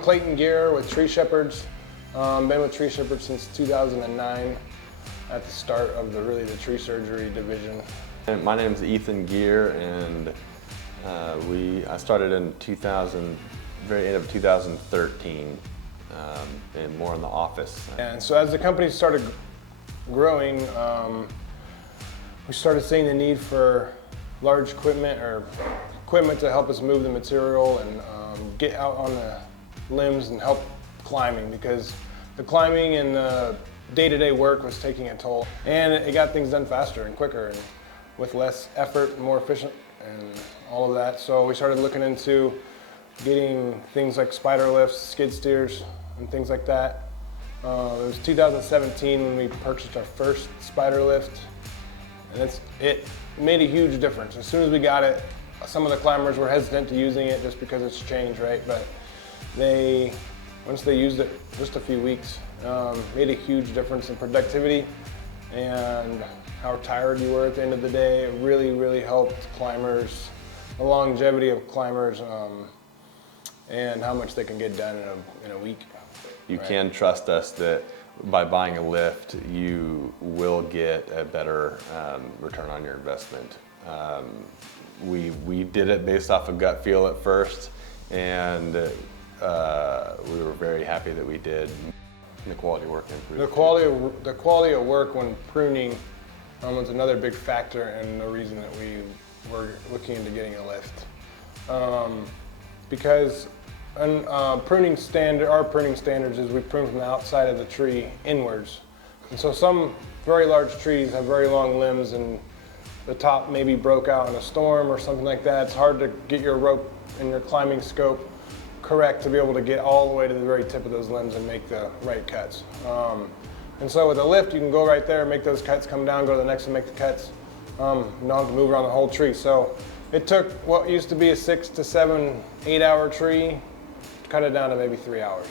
Clayton Gear with Tree Shepherds. Been with Tree Shepherds since 2009 at the start of the tree surgery division. And my name is Ethan Gear, and I started in very end of 2013, and more in the office. And so as the company started growing, we started seeing the need for large equipment to help us move the material and get out on the limbs and help climbing, because the climbing and the day-to-day work was taking a toll. And it got things done faster and quicker and with less effort, more efficient and all of that. So we started looking into getting things like spider lifts, skid steers, and things like that. It was 2017 when we purchased our first spider lift, and it made a huge difference. As soon as we got it, some of the climbers were hesitant to using it just because it's changed, right? But once they used it just a few weeks, made a huge difference in productivity and how tired you were at the end of the day. It really, really helped climbers, the longevity of climbers, and how much they can get done in a week. You can trust us that by buying a lift, you will get a better return on your investment. We did it based off of gut feel at first, and we were very happy that we did. And the quality of work improved. The quality of work when pruning was another big factor and the reason that we were looking into getting a lift. Because our pruning standards is we prune from the outside of the tree inwards. And so some very large trees have very long limbs and the top maybe broke out in a storm or something like that. It's hard to get your rope and your climbing scope correct to be able to get all the way to the very tip of those limbs and make the right cuts. And so with a lift, you can go right there, make those cuts, come down, go to the next and make the cuts. You don't have to move around the whole tree. So it took what used to be a 6 to 7, 8-hour tree, cut it down to maybe 3 hours.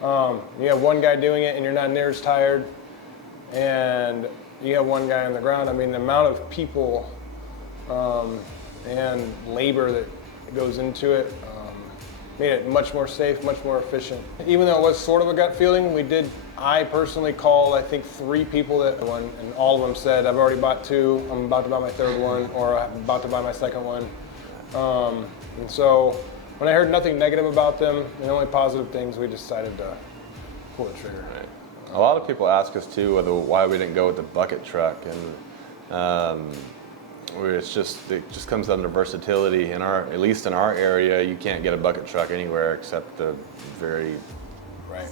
You have one guy doing it and you're not near as tired, and you have one guy on the ground. I mean, the amount of people and labor that goes into it made it much more safe, much more efficient. Even though it was sort of a gut feeling, I personally called, I think, 3 people and all of them said, I've already bought 2, I'm about to buy my 3rd one, or I'm about to buy my 2nd one. And so when I heard nothing negative about them and only positive things, we decided to pull the trigger. Right. A lot of people ask us too why we didn't go with the bucket truck, and it just comes down to versatility. At least in our area, you can't get a bucket truck anywhere except the very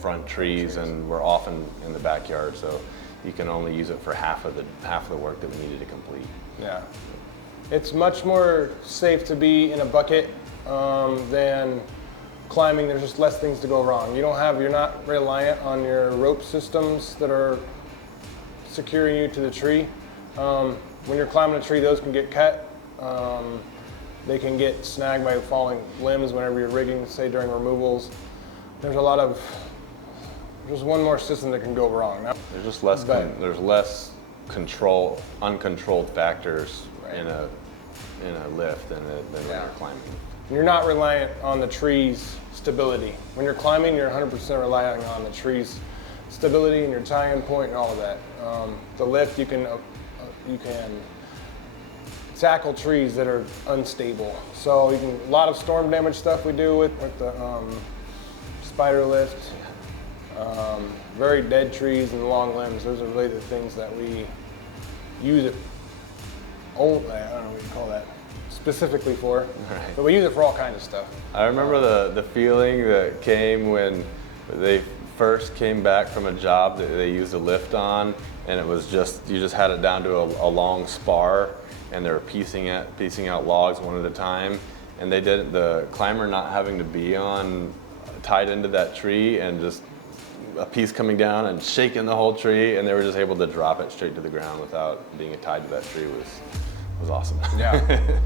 front trees, and we're often in the backyard, so you can only use it for half of the work that we needed to complete. Yeah, it's much more safe to be in a bucket than climbing. There's just less things to go wrong. You're not reliant on your rope systems that are securing you to the tree. When you're climbing a tree, those can get cut. They can get snagged by falling limbs whenever you're rigging, say during removals. There's one more system that can go wrong. There's just less uncontrolled factors in a lift than when you're climbing. You're not reliant on the tree's stability. When you're climbing, you're 100% relying on the tree's stability and your tie-in point and all of that. The lift, you can tackle trees that are unstable. So a lot of storm damage stuff we do with the spider lift. Very dead trees and long limbs. Those are really the things that we use it. I don't know what you call that specifically for, right. But we use it for all kinds of stuff. I remember the feeling that came when they first came back from a job that they used a lift on, and it was you just had it down to a long spar, and they were piecing out logs one at a time, and the climber not having to be tied into that tree, and just a piece coming down and shaking the whole tree, and they were just able to drop it straight to the ground without being tied to that tree was awesome. Yeah.